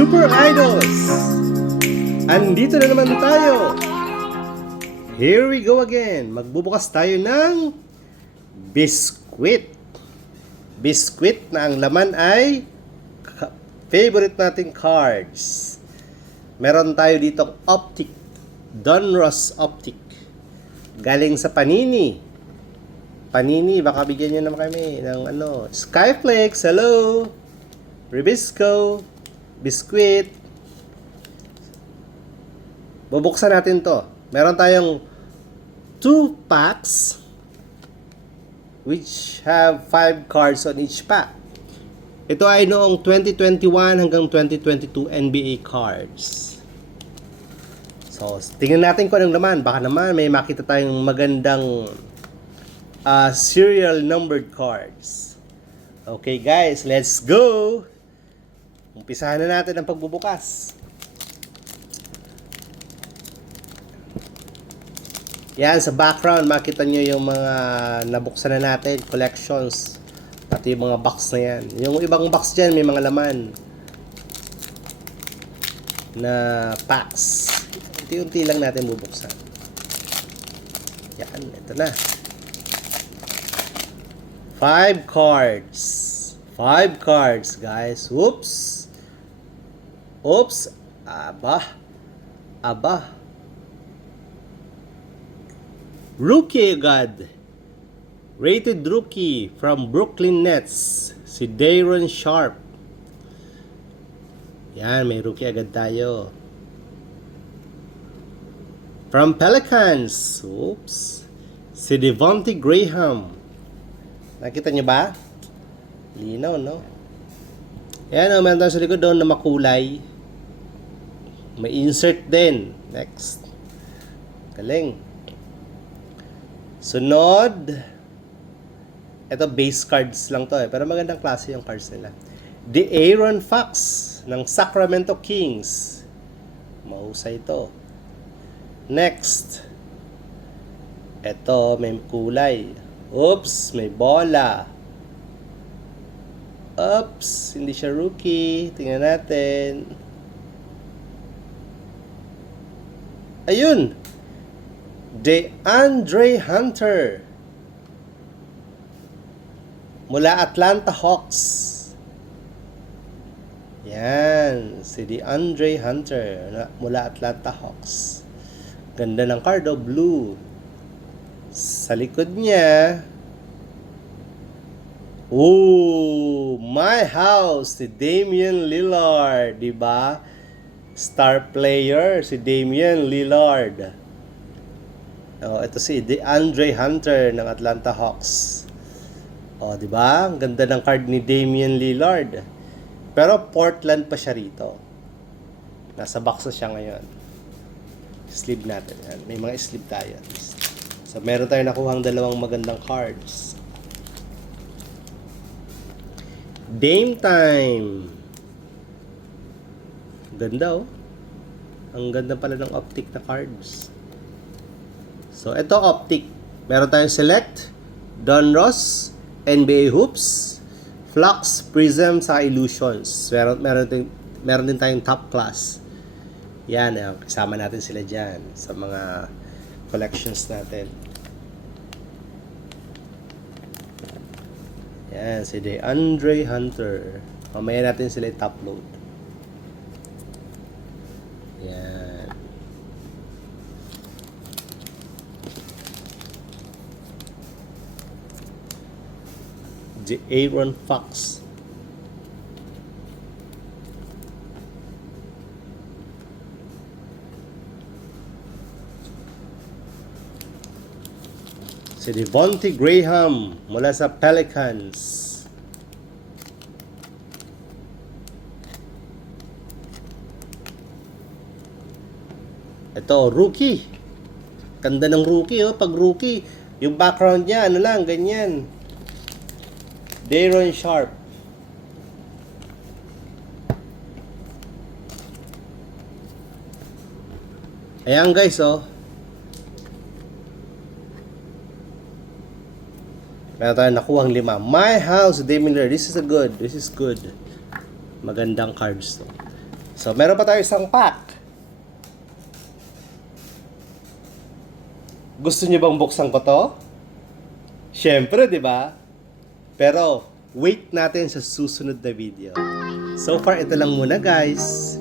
Super Idols! Andito na naman tayo! Here we go again! Magbubukas tayo ng biskwit. Biskwit na ang laman ay favorite nating cards. Meron tayo ditong Optic, Donruss Optic. Galing sa Panini. Panini, baka bigyan nyo naman kami ng Skyflex, hello! Ribisco, biskwit. Bubuksan natin to. Meron tayong 2 packs which have 5 cards on each pack. Ito ay noong 2021 hanggang 2022 NBA cards. So, tingnan natin kung anong laman. Baka naman may makita tayong magandang serial numbered cards. Okay guys, let's go! Umpisahan na natin ang pagbubukas. Yan, sa background, makita nyo yung mga nabuksan na natin, collections. Pati yung mga box na yan. Yung ibang box dyan, may mga laman na packs. Unti-unti lang natin bubuksan. Yan, ito na. 5 cards. 5 cards, guys. Whoops. Oops. Aba. Rookie agad. Rated rookie from Brooklyn Nets. Si Day'Ron Sharpe. Yan, may rookie agad tayo. From Pelicans. Oops. Si Devonte Graham. Nakita nyo ba? Linaw, no? Ayan, meron tayo sa likod doon na makulay. May insert din. Next. Galing. Sunod. Ito, base cards lang to pero magandang klase yung cards nila. De'Aaron Fox ng Sacramento Kings. Mahusay ito. Next. Ito, may kulay. Oops, may bola. Oops, hindi siya rookie. Tingnan natin. Ayun! DeAndre Hunter mula Atlanta Hawks. Yan, si DeAndre Hunter mula Atlanta Hawks. Ganda ng card, blue. Sa likod niya, my house, si Damian Lillard, di ba? Star player, si Damian Lillard. Ito si DeAndre Hunter ng Atlanta Hawks. Di ba? Ang ganda ng card ni Damian Lillard. Pero Portland pa siya rito. Nasa box na siya ngayon. Sleeve natin. Yan. May mga sleeve tayo. So, meron tayo nakuhang dalawang magandang cards. Dame time. Ganda, Ang ganda pala ng Optic na cards. So, ito Optic. Meron tayong Select, Donruss, NBA Hoops, Flux, Prism, sa Illusions. Meron din tayong Top Class. Yan, kasama natin sila dyan sa mga collections natin. Yan, si DeAndre Hunter. Mamaya natin sila i-top load. Yan. De'Aaron Fox. Si Devonte Graham mula sa Pelicans. Ito, rookie. Ganda ng rookie, pag rookie, yung background niya, ganyan. Day'Ron Sharpe. Ayan guys, Meron tayo nakuhang 5. My house, Damian Lillard. This is good. Magandang cards to. So, meron pa tayo isang pack. Gusto niyo bang buksan ko to? Siyempre, di ba? Pero, wait natin sa susunod na video. So far, ito lang muna, guys.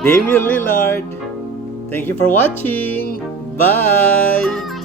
Damian Lillard. Thank you for watching. Bye!